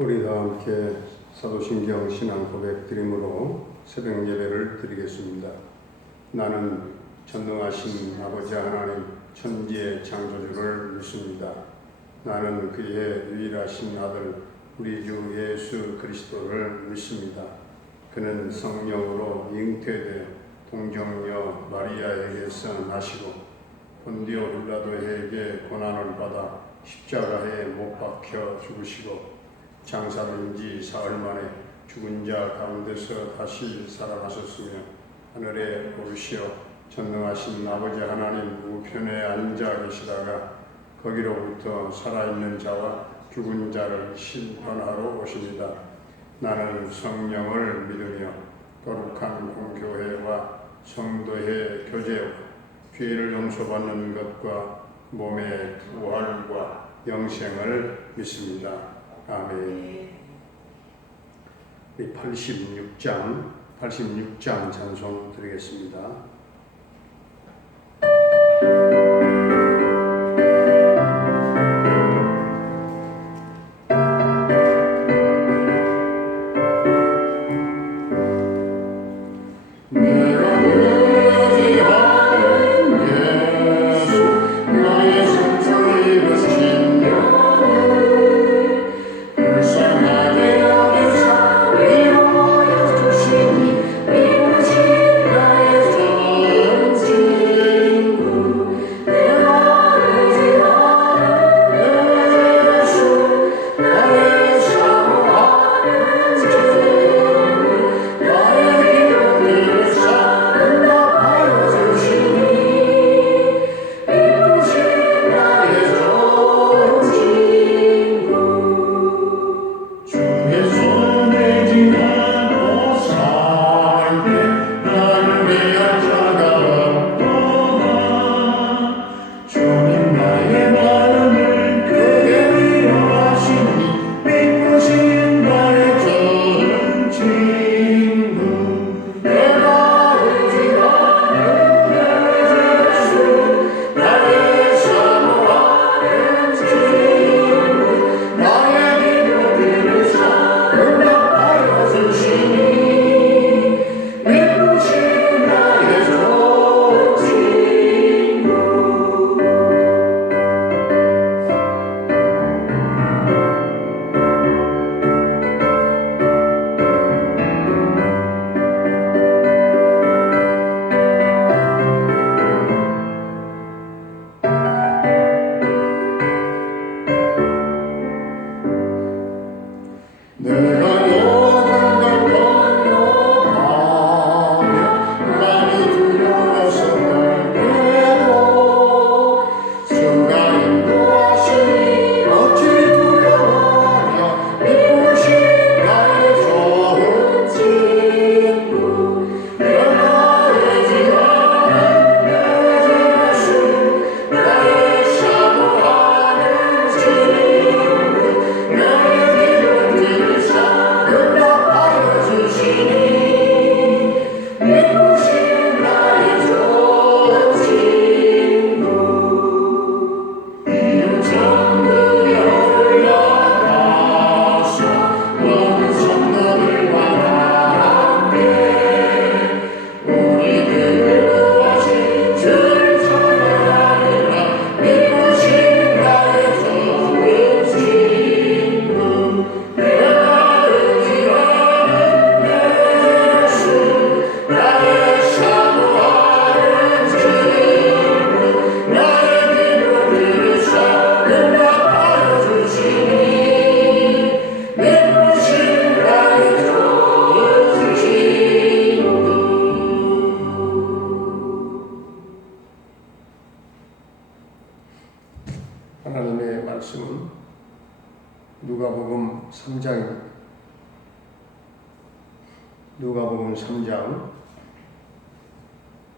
우리 다 함께 사도신경 신앙 고백 드림으로 새벽 예배를 드리겠습니다. 나는 전능하신 아버지 하나님 천지의 창조주를 믿습니다. 나는 그의 유일하신 아들 우리 주 예수 그리스도를 믿습니다. 그는 성령으로 잉태되어 동정녀 마리아에게서 나시고 본디오 빌라도에게 고난을 받아 십자가에 못 박혀 죽으시고 장사된 지 사흘 만에 죽은 자 가운데서 다시 살아나셨으며 하늘에 오르시어 전능하신 아버지 하나님 우편에 앉아 계시다가 거기로부터 살아있는 자와 죽은 자를 심판하러 오십니다. 나는 성령을 믿으며 거룩한 공교회와 성도의 교제와 죄를 용서받는 것과 몸의 부활과 영생을 믿습니다. 아멘. 86장 찬송 드리겠습니다. 하나님의 말씀은 누가복음 3장입니다. 누가복음 3장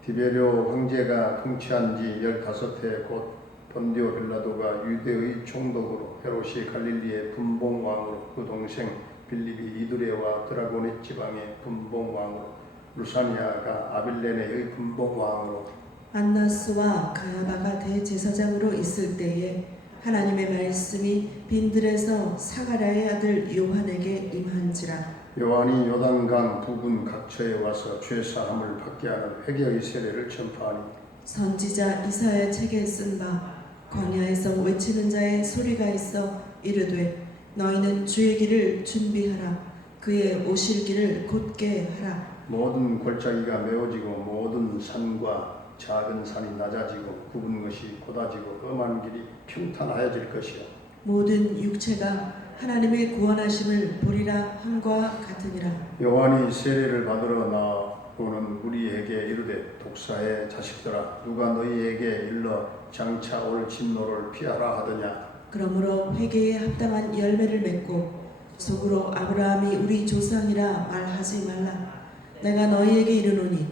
디베료 황제가 통치한 지 15해 곧 본디오 빌라도가 유대의 총독으로 헤롯이 갈릴리의 분봉왕으로 그 동생 빌립이 이두레와 드라고네 지방의 분봉왕으로 루사니아가 아빌레네의 분봉왕으로 안나스와 가야바가 대제사장으로 있을 때에 하나님의 말씀이 빈들에서 사가랴의 아들 요한에게 임한지라. 요한이 요단강 부근 각처에 와서 죄사함을 받게 하는 회개의 세례를 전파하니 선지자 이사야 책에 쓴 바 광야에서 외치는 자의 소리가 있어 이르되 너희는 주의 길을 준비하라. 그의 오실 길을 곧게 하라. 모든 골짜기가 메워지고 모든 산과 작은 산이 낮아지고 굽은 것이 곧아지고 험한 길이 평탄하여질 것이요 모든 육체가 하나님의 구원하심을 보리라 함과 같으니라. 요한이 세례를 받으러 나오는 우리에게 이르되 독사의 자식들아 누가 너희에게 일러 장차 올 진노를 피하라 하더냐. 그러므로 회개에 합당한 열매를 맺고 속으로 아브라함이 우리 조상이라 말하지 말라. 내가 너희에게 이르노니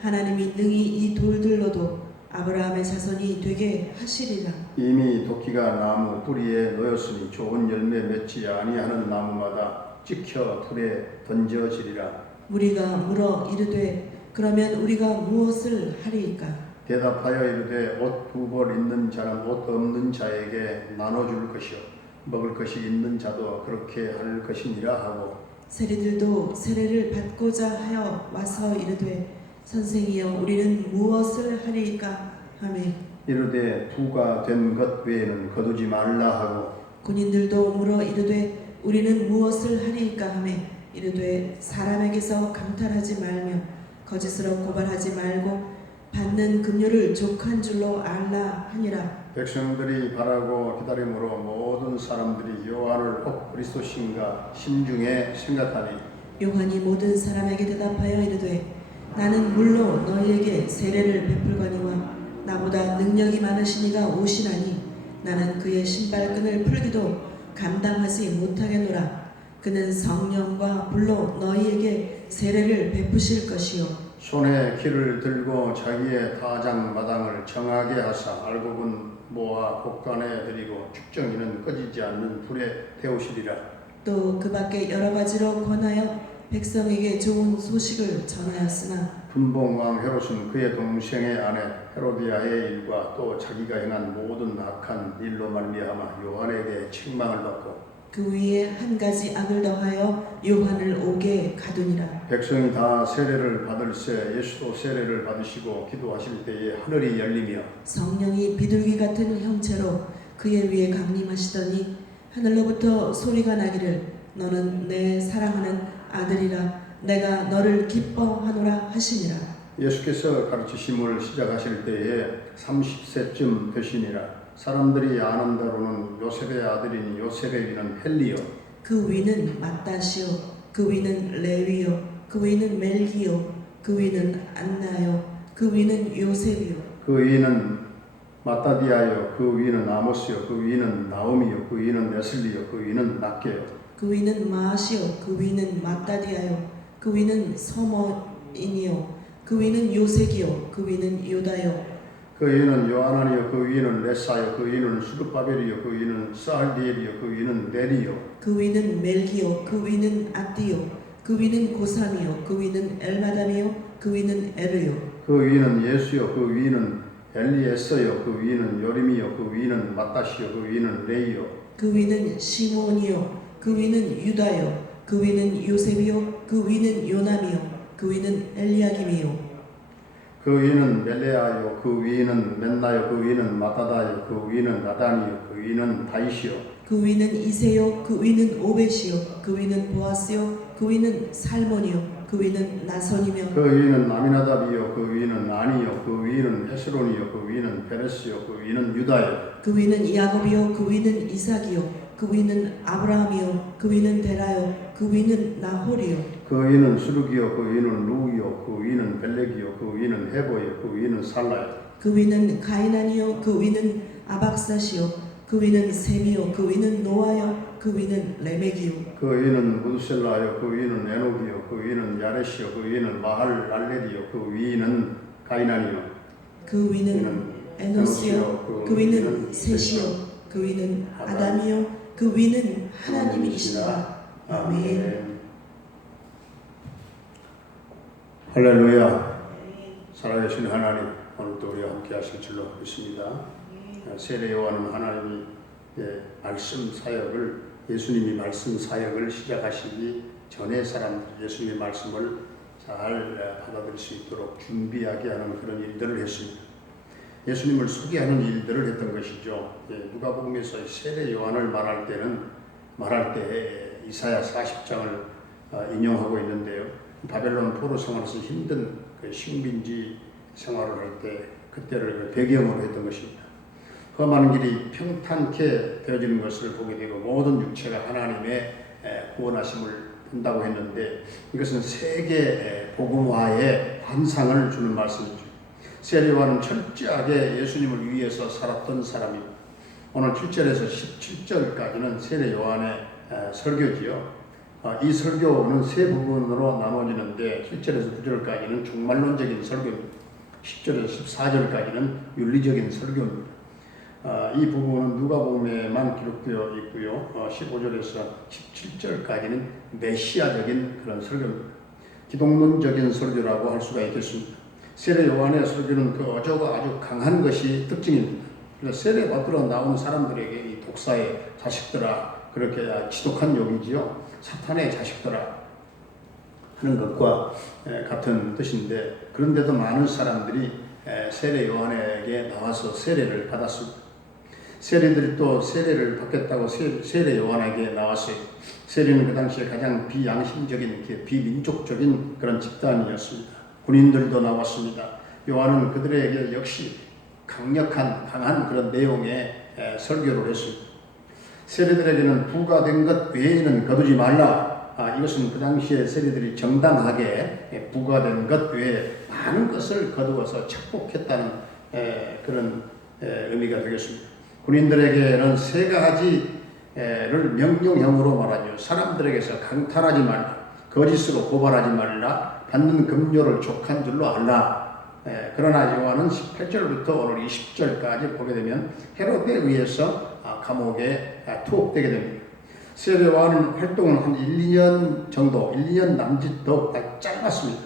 하나님이 능히 이 돌들로도 아브라함의 자손이 되게 하시리라. 이미 도끼가 나무 뿌리에 놓였으니 좋은 열매 맺지 아니하는 나무마다 찍혀 불에 던져지리라. 우리가 물어 이르되 그러면 우리가 무엇을 하리이까? 대답하여 이르되 옷 두 벌 있는 자는 옷 없는 자에게 나눠줄 것이요 먹을 것이 있는 자도 그렇게 할 것이니라 하고 세리들도 세례를 받고자 하여 와서 이르되 선생이여 우리는 무엇을 하리이까 하며 이르되 부가 된 것 외에는 거두지 말라 하고 군인들도 물어 이르되 우리는 무엇을 하리이까 하며 이르되 사람에게서 강탈하지 말며 거짓으로 고발하지 말고 받는 급료를 족한 줄로 알라 하니라. 백성들이 바라고 기다림으로 모든 사람들이 요한을 혹 그리스도신가 심중에 생각하니 요한이 모든 사람에게 대답하여 이르되 나는 물로 너희에게 세례를 베풀거니와 나보다 능력이 많으시니가 오시나니 나는 그의 신발끈을 풀기도 감당하지 못하겠노라. 그는 성령과 불로 너희에게 세례를 베푸실 것이요 손에 키를 들고 자기의 타작마당을 정하게 하사 알곡은 모아 곡간에 들이고 축정이는 꺼지지 않는 불에 태우시리라. 또 그 밖에 여러 가지로 권하여 백성에게 좋은 소식을 전하였으나 분봉왕 헤롯은 그의 동생의 아내 헤로디아의 일과 또 자기가 행한 모든 악한 일로 말미암아 요한에게 책망을 받고 그 위에 한 가지 악을 더하여 요한을 옥에 가두니라. 백성이 다 세례를 받을새 예수도 세례를 받으시고 기도하실 때에 하늘이 열리며 성령이 비둘기 같은 형체로 그의 위에 강림하시더니 하늘로부터 소리가 나기를 너는 내 사랑하는 아들이라 내가 너를 기뻐하노라 하시니라. 예수께서 가르치심을 시작하실 때에 30세쯤 되시니라. 사람들이 아는 대로는 요셉의 아들이니 요셉의 위는 헬리요 그 위는 맏다시요 그 위는 레위요 그 위는 멜기요 그 위는 안나요 그 위는 요셉이요 그 위는 마따디아요 그 위는 아모스요 그 위는 나오미요 그 위는 네슬리요 그 위는 낫게요 그 위는 마시요 그 위는 마따디아요 그 위는 서머인이요 그 위는 요색이요 그 위는 요다요 그 위는 요하나니요 그 위는 레사요 그 위는 수르바벨이요 그 위는 사알디엘이요 그 위는 네리요 그 위는 멜기요 그 위는 아띠요 그 위는 고삼이요 그 위는 엘마담이요 그 위는 에르요 그 위는 예수요 그 위는 엘리에서요 그 위는 요림이요 그 위는 마따시요 그 위는 레이요 그 위는 시몬이요 그 위는 유다요 그 위는 요셉이요 그 위는 요남이요 그 위는 엘리야김이요 그 위는 멜레아요 그 위는 멘나요 그 위는 마다다요 그 위는 나단이요 그 위는 다이시요 그 위는 이세요 그 위는 오벳이요 그 위는 보아스요 그 위는 살몬이요 그 위는 나선이며 그 위는 아미나답이요 그 위는 아니요 그 위는 헤스론이요 그 위는 페레스요 그 위는 유다요 그 위는 야곱이요 그 위는 이삭이요 그 위는 아브라함이요 그 위는 데라요 그 위는 나홀이요 그 위는 수르기요 그 위는 루이요 그 위는 벨렉이요 그 위는 헤보요 그 위는 살라요 그 위는 가이난이요 그 위는 아박사시요 그 위는 셈이요 그 위는 노아요 그 위는 레멕이요 그 위는 무드셀라요 그 위는 에녹이요 그 위는 야레시요 그 위는 마할랄레리요 그 위는 가이난이요 그 위는 에노스요 그 위는 셋이요 그 위는 아담이요 그 위는 하나님이시라. 아멘. 할렐루야. 살아계신 하나님 오늘도 우리와 함께 하실 줄로 믿습니다. 세례 요한은 하나님이 말씀 사역을 예수님이 말씀 사역을 시작하시기 전에 사람들이 예수님의 말씀을 잘 받아들일 수 있도록 준비하게 하는 그런 일들을 했습니다. 예수님을 소개하는 일들을 했던 것이죠. 누가복음에서 세례 요한을 말할 때 이사야 40장을 인용하고 있는데요. 바벨론 포로 생활에서 힘든 그 식민지 생활을 할 때 그때를 배경으로 했던 것입니다. 험한 길이 평탄케 되어지는 것을 보게 되고 모든 육체가 하나님의 구원하심을 본다고 했는데 이것은 세계 복음화의 환상을 주는 말씀이죠. 세례 요한은 철저하게 예수님을 위해서 살았던 사람입니다. 오늘 7절에서 17절까지는 세례 요한의 설교지요. 이 설교는 세 부분으로 나눠지는데 7절에서 9절까지는 종말론적인 설교입니다. 10절에서 14절까지는 윤리적인 설교입니다. 이 부분은 누가복음에만 기록되어 있고요. 15절에서 17절까지는 메시아적인 그런 설교입니다. 기독론적인 설교라고 할 수가 있겠습니다. 세례 요한의 설교는 그 어조가 아주 강한 것이 특징입니다. 그래서 세례 받으러 나온 사람들에게 이 독사의 자식들아 그렇게 지독한 욕이지요. 사탄의 자식들아 하는 것과 같은 뜻인데 그런데도 많은 사람들이 세례 요한에게 나와서 세례를 받았습니다. 세례들이 또 세례를 받겠다고 세례 요한에게 나왔어요. 세례는 그 당시에 가장 비양심적인 비민족적인 그런 집단이었습니다. 군인들도 나왔습니다. 요한은 그들에게 역시 강한 그런 내용의 설교를 했습니다. 세례들에게는 부과된 것 외에는 거두지 말라. 이것은 그 당시에 세례들이 정당하게 부과된 것 외에 많은 것을 거두어서 착복했다는 그런 의미가 되겠습니다. 군인들에게는 세 가지를 명령형으로 말하죠. 사람들에게서 강탈하지 말라, 거짓으로 고발하지 말라, 받는 급료를 족한 줄로 알라. 그러나 요한은 18절부터 오늘 20절까지 보게 되면 헤롯에 의해서 감옥에 투옥되게 됩니다. 세례 요한은 활동은 한 1-2년 정도, 1-2년 남짓 더 짧았습니다.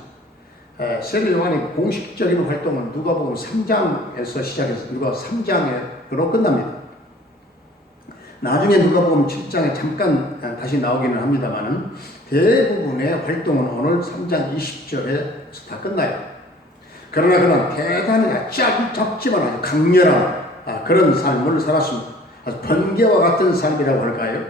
세례 요한의 공식적인 활동은 누가복음 3장에서 시작해서 누가 3장으로 끝납니다. 나중에 누가복음 7장에 잠깐 다시 나오기는 합니다만은 대부분의 활동은 오늘 3장 20절에 다 끝나요. 그러나 대단히 짧지만 아주 강렬한 그런 삶을 살았습니다. 아주 번개와 같은 삶이라고 할까요?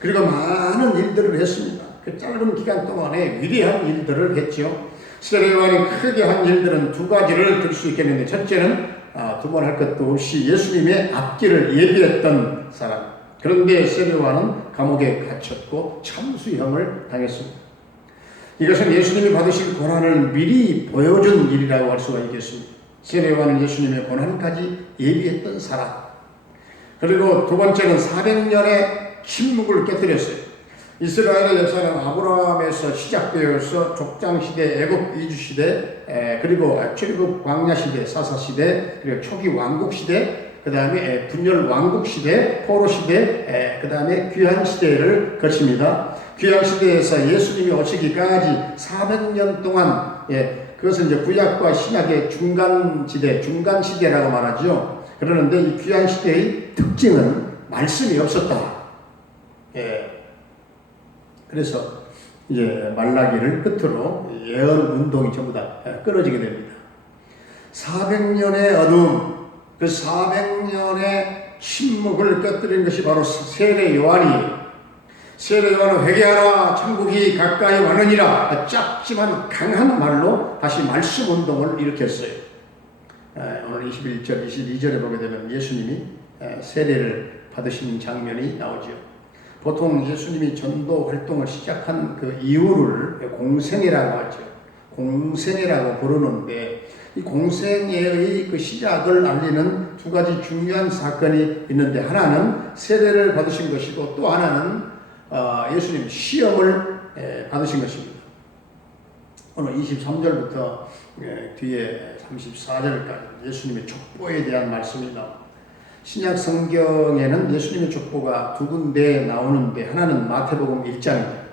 그리고 많은 일들을 했습니다. 그 짧은 기간 동안에 위대한 일들을 했죠. 세례 요한이 크게 한 일들은 두 가지를 들 수 있겠는데 첫째는 두말할 것도 없이 예수님의 앞길을 예비했던 사람. 그런데 세례 요한은 감옥에 갇혔고 참수형을 당했습니다. 이것은 예수님이 받으실 고난을 미리 보여준 일이라고 할 수가 있겠습니다. 세례 요한은 예수님의 고난까지 예비했던 사람. 그리고 두 번째는 400년의 침묵을 깨뜨렸어요. 이스라엘의 역사는 아브라함에서 시작되어서 족장시대, 애굽 이주시대, 그리고 출애굽 광야시대, 사사시대, 그리고 초기 왕국시대, 그 다음에 분열 왕국시대, 포로시대, 그 다음에 귀환시대를 거칩니다. 귀환시대에서 예수님이 오시기까지 400년 동안, 그것은 이제 구약과 신약의 중간시대라고 말하죠. 그러는데 이 귀환시대의 특징은 말씀이 없었다. 그래서 이제 말라기를 끝으로 예언 운동이 전부 다 끊어지게 됩니다. 400년의 어둠, 그 400년의 침묵을 깨뜨린 것이 바로 세례 요한이에요. 세례 요한은 회개하라, 천국이 가까이 왔느니라. 짧지만 강한 말로 다시 말씀 운동을 일으켰어요. 오늘 21절, 22절에 보게 되면 예수님이 세례를 받으시는 장면이 나오죠. 보통 예수님이 전도 활동을 시작한 그 이유를 공생애라고 하죠. 공생애라고 부르는데 이 공생애의 그 시작을 알리는 두 가지 중요한 사건이 있는데 하나는 세례를 받으신 것이고 또 하나는 예수님 시험을 받으신 것입니다. 오늘 23절부터 뒤에 34절까지 예수님의 족보에 대한 말씀이 나옵니다. 신약 성경에는 예수님의 족보가 두 군데 나오는데 하나는 마태복음 1장입니다.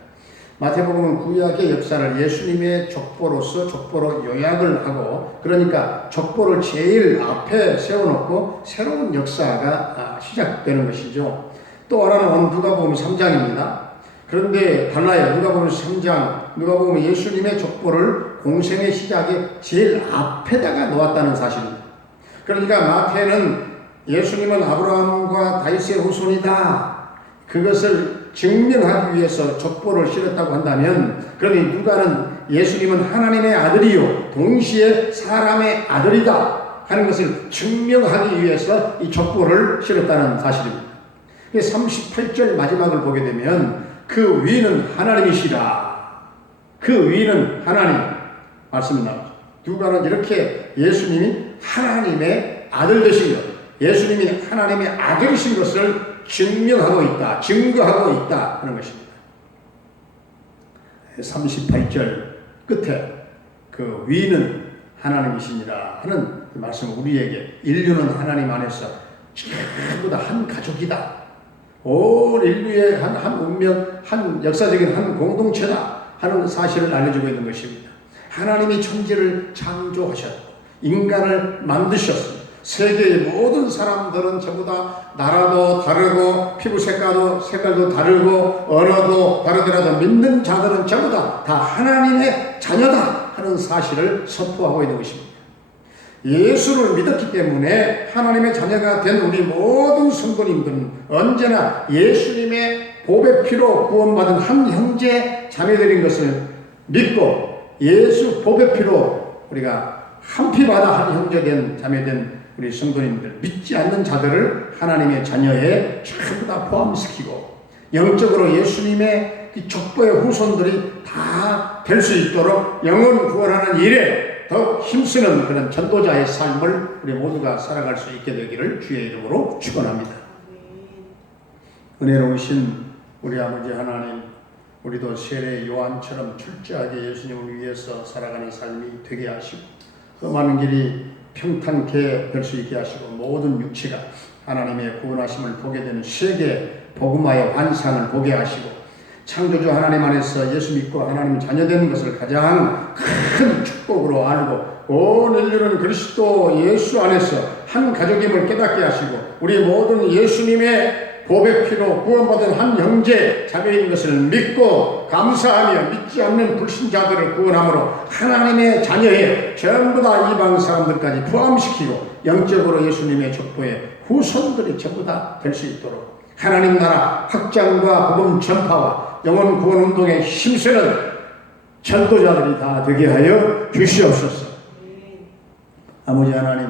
마태복음은 구약의 역사를 예수님의 족보로서 족보로 요약을 하고, 그러니까 족보를 제일 앞에 세워놓고 새로운 역사가 시작되는 것이죠. 또 하나는 누가복음 3장입니다. 그런데 달라요. 누가복음 3장, 누가복음 예수님의 족보를 공생의 시작에 제일 앞에다가 놓았다는 사실입니다. 그러니까 마태는 예수님은 아브라함과 다윗의 후손이다, 그것을 증명하기 위해서 족보를 실었다고 한다면, 그러니 누가는 예수님은 하나님의 아들이요 동시에 사람의 아들이다 하는 것을 증명하기 위해서 이 족보를 실었다는 사실입니다. 38절 마지막을 보게 되면 그 위는 하나님이시라, 그 위는 하나님 말씀이 나오죠. 누가는 이렇게 예수님이 하나님의 아들 되신 것, 예수님이 하나님의 아들이신 것을 증명하고 있다, 증거하고 있다 하는 것입니다. 38절 끝에 그 위는 하나님이시니라 하는 말씀은 우리에게 인류는 하나님 안에서 전부 다 한 가족이다, 온 인류의 한 운명, 한 역사적인 한 공동체다 하는 사실을 알려주고 있는 것입니다. 하나님이 천지를 창조하셨고 인간을 만드셨습니다. 세계의 모든 사람들은 전부 다 나라도 다르고 피부 색깔도 다르고 언어도 다르더라도 믿는 자들은 전부 다 하나님의 자녀다 하는 사실을 선포하고 있는 것입니다. 예수를 믿었기 때문에 하나님의 자녀가 된 우리 모든 성도님들은 언제나 예수님의 보배 피로 구원받은 한 형제 자매들인 것을 믿고, 예수 보배 피로 우리가 한 피 받아 한 형제 된 자매 된 우리 성도님들, 믿지 않는 자들을 하나님의 자녀에 전부 다 포함시키고 영적으로 예수님의 이 족보의 후손들이 다 될 수 있도록 영혼 구원하는 일에 더욱 힘쓰는 그런 전도자의 삶을 우리 모두가 살아갈 수 있게 되기를 주의 이름으로 축원합니다. 은혜로우신 우리 아버지 하나님, 우리도 세례 요한처럼 철저하게 예수님을 위해서 살아가는 삶이 되게 하시고, 그 많은 길이 평탄케 될 수 있게 하시고, 모든 육체가 하나님의 구원하심을 보게 되는 세계 복음화의 환상을 보게 하시고, 창조주 하나님 안에서 예수 믿고 하나님 자녀되는 것을 가장 큰 축복으로 알고, 온 인류는 그리스도 예수 안에서 한 가족임을 깨닫게 하시고, 우리 모든 예수님의 보배 피로 구원받은 한 형제 자매인 것을 믿고 감사하며 믿지 않는 불신자들을 구원함으로 하나님의 자녀에 전부 다 이방 사람들까지 포함시키고 영적으로 예수님의 족보에 후손들이 전부 다 될 수 있도록 하나님 나라 확장과 복음 전파와 영혼 구원 운동에 힘쓰는 전도자들이 다 되게 하여 주시옵소서. 아버지 하나님,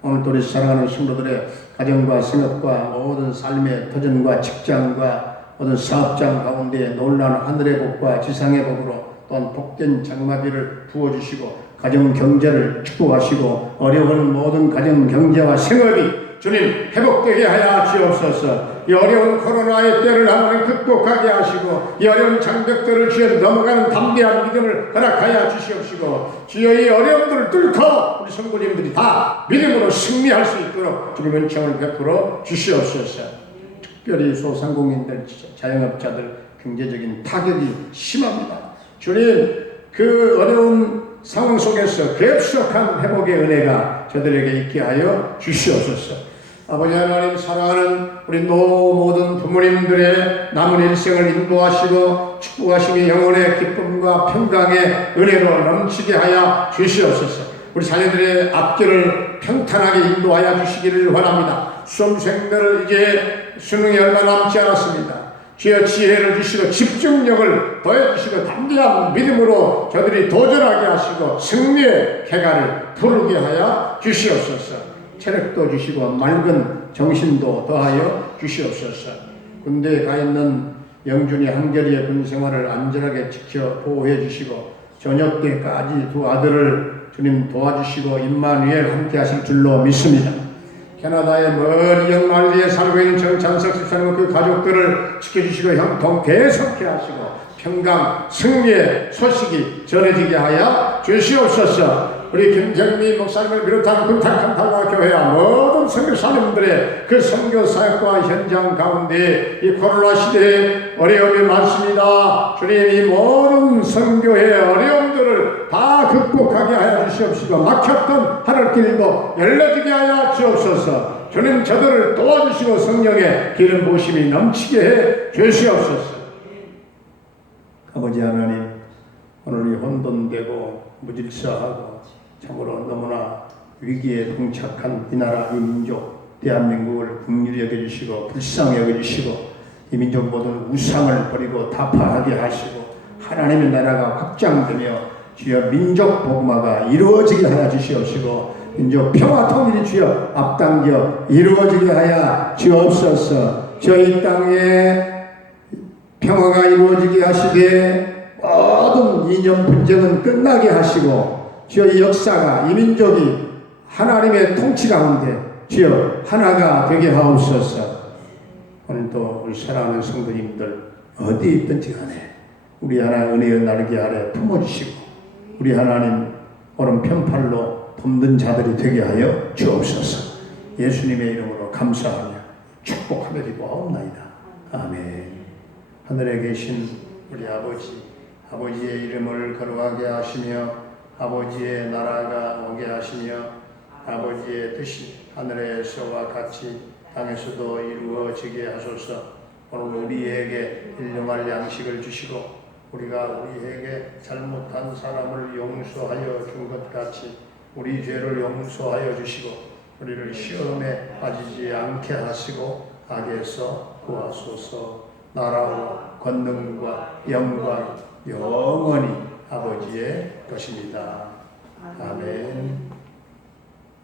오늘도 우리 사랑하는 성도들의 가정과 생업과 모든 삶의 터전과 직장과 모든 사업장 가운데 놀라운 하늘의 복과 지상의 복으로 또한 복된 장마비를 부어주시고 가정 경제를 축복하시고 어려운 모든 가정 경제와 생업이 주님 회복되게 하여 주옵소서. 이 어려운 코로나의 때를 하나님 극복하게 하시고 이 어려운 장벽들을 주여 넘어가는 담대한 믿음을 허락하여 주시옵시고, 주여 이 어려움들을 뚫고 우리 성도님들이 다 믿음으로 승리할 수 있도록 주님 은총을 베풀어 주시옵소서. 특별히 소상공인들, 자영업자들 경제적인 타격이 심합니다. 주님, 그 어려운 상황 속에서 급속한 회복의 은혜가 저들에게 있게 하여 주시옵소서. 아버지 하나님, 사랑하는 우리 모든 부모님들의 남은 일생을 인도하시고 축복하시며 영혼의 기쁨과 평강의 은혜로 넘치게 하여 주시옵소서. 우리 자녀들의 앞길을 평탄하게 인도하여 주시기를 원합니다. 수험생들을 이제 수능이 얼마 남지 않았습니다. 주여 지혜를 주시고 집중력을 더해주시고 담대한 믿음으로 저들이 도전하게 하시고 승리의 쾌가를 부르게 하여 주시옵소서. 체력도 주시고 맑은 정신도 더하여 주시옵소서. 군대에 가 있는 영준이 한결이의 군 생활을 안전하게 지켜 보호해 주시고 저녁 때까지 두 아들을 주님 도와주시고 임마누엘 함께 하실 줄로 믿습니다. 캐나다의 먼 영만리에 살고 있는 정찬석 집사님과 그 가족들을 지켜주시고 형통 계속해 하시고 평강 승리의 소식이 전해지게 하여 주시옵소서. 우리 김정미 목사님을 비롯한 군탁한타가 교회와 모든 선교사님들의 그 선교 사역과 현장 가운데 이 코로나 시대에 어려움이 많습니다. 주님, 이 모든 선교의 어려움들을 다 극복하게 하여 주시옵시고 막혔던 하늘길도 열려지게 하여 주옵소서. 주님 저들을 도와주시고 성령의 기름 부으심이 넘치게 해 주시옵소서. 아버지 하나님, 오늘이 혼돈되고 무질서하고 참으로 너무나 위기에 봉착한 이 나라 이 민족 대한민국을 긍휼히 여겨주시고 불쌍히 여겨주시고 이 민족 모든 우상을 버리고 타파하게 하시고 하나님의 나라가 확장되며 주여 민족 복마가 이루어지게 하여 주시옵시고 민족 평화 통일이 주여 앞당겨 이루어지게 하여 주옵소서. 저희 땅에 평화가 이루어지게 하시되 모든 이념 분쟁은 끝나게 하시고 주여 이 역사가 이 민족이 하나님의 통치 가운데 주여 하나가 되게 하옵소서. 오늘도 우리 사랑하는 성도님들 어디 있든지 간에 우리 하나님 은혜의 날개 아래 품어주시고 우리 하나님 오른 편팔로 돕는 자들이 되게 하여 주옵소서. 예수님의 이름으로 감사하며 축복하며 기도하옵나이다. 아멘. 하늘에 계신 우리 아버지, 아버지의 이름을 거룩하게 하시며 아버지의 나라가 오게 하시며 아버지의 뜻이 하늘에서와 같이 땅에서도 이루어지게 하소서. 오늘 우리에게 일용할 양식을 주시고 우리가 우리에게 잘못한 사람을 용서하여 준 것 같이 우리 죄를 용서하여 주시고 우리를 시험에 빠지지 않게 하시고 악에서 구하소서. 나라와 권능과 영광 영원히 아버지의 것입니다. 아멘.